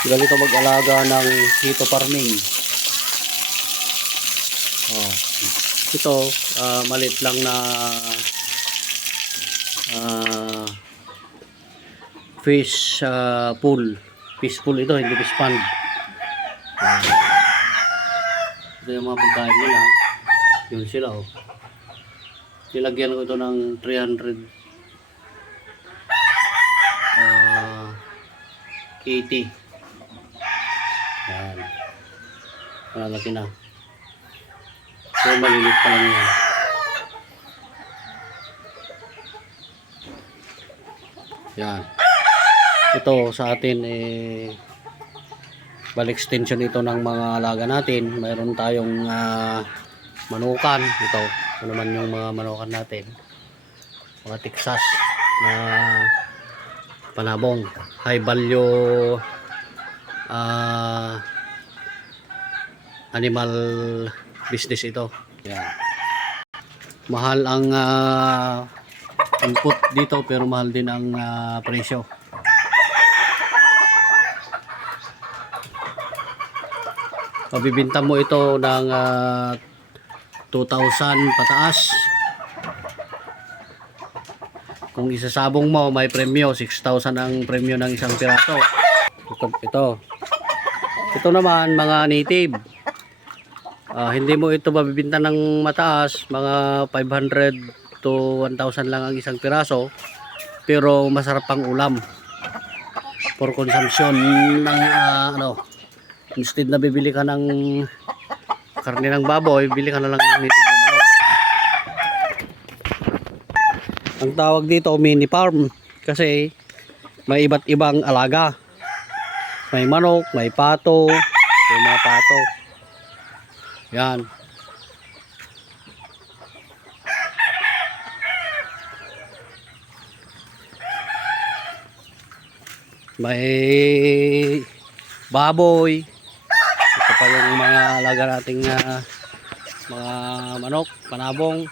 Ganito mag-alaga ng hito farming. Oh. Ito, maliit lang na fish pool. Fish pool ito, hindi fish pond. Ito yung mga pagkain nila. Yun sila oh. Nilagyan ko ito ng 300 KT. Yan. Malalaki na. So malilit pa lang yan. Yan. Ito sa atin balik extension ito ng mga alaga natin. Mayroon tayong manukan. Ito naman yung mga manukan natin. Mga Texas na panabong. High value animal business ito. Yan. Mahal ang input dito pero mahal din ang presyo. Mabibinta mo ito ng 2,000 pataas. Kung isasabong mo may premyo, 6,000 ang premyo ng isang piraso. Ito naman mga native. Hindi mo ito mabibinta ng mataas, mga 500 to 1,000 lang ang isang piraso, pero masarap pang ulam for consumption ng instead na bibili ka ng karne ng baboy, bili ka na lang ng native na manok. Ang tawag dito mini farm kasi may iba't ibang alaga. May manok, may pato, may mga pato. Yan. May baboy. Ito pa yung mga alaga nating mga manok, panabong.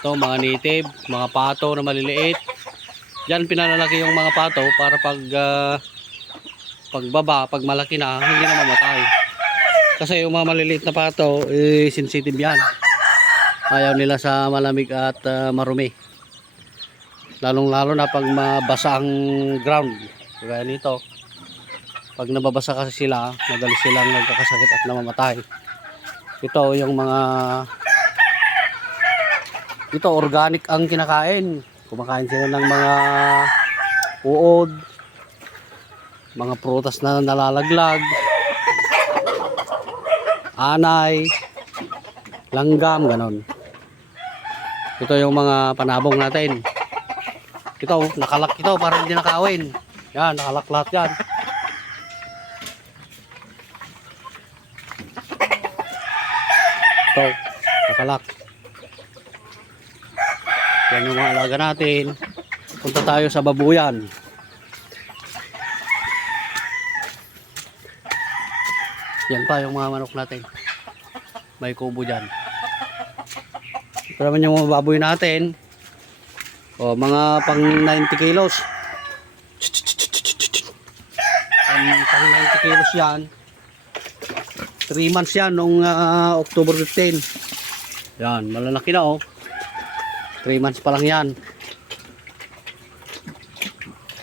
Ito mga native, mga pato na maliliit. Diyan pinalalaki yung mga pato para pag malaki na, hindi na mamatay. Kasi yung mga maliliit na pato, sensitive yan. Ayaw nila sa malamig at marumi. Lalong-lalo na pag mabasa ang ground. Kaya nito, pag nababasa kasi sila, madalis silang nagkakasakit at namamatay. Ito yung mga... Ito, organic ang kinakain. Kumakain sila ng mga uod, mga prutas na nalalaglag, anay, langgam, ganon. Ito yung mga panabong natin. Ito, nakalak ito para hindi nakawin. Yan, nakalak lahat yan. Ito, nakalak. Yan yung mga alaga natin. Punta tayo sa babuyan. Yan pa yung mga manok natin. May kubo dyan. Ito naman yung mga baboy natin. O, mga pang 90 kilos. Pang 90 kilos yan. 3 months yan nung October 15. Yan, malalaki na oh. 3 months pa lang yan.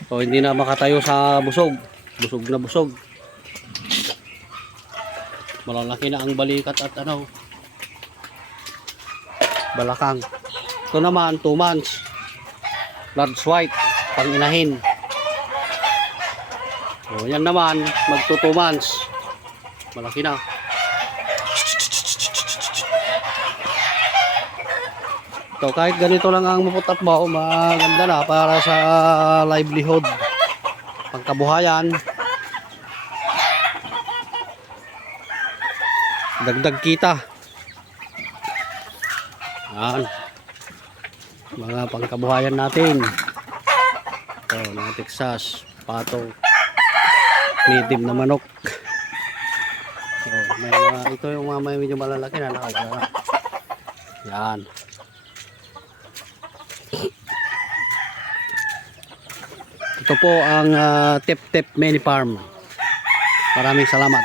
So hindi na makatayo sa busog. Busog na busog. Malalaki na ang balikat at balakang. Ito naman 2 months. Large white, pang inahin. So yan naman magto 2 months. Malaki na. So kahit ganito lang ang maputat mo, maganda na para sa livelihood, pangkabuhayan, dagdag kita. Yan, mga pangkabuhayan natin. Ito, mga Texas, pato, native na manok. So, ito yung mga medyo malalaki na nakagana. Yan. Ito po ang Tep Tep Mini Farm. Maraming salamat.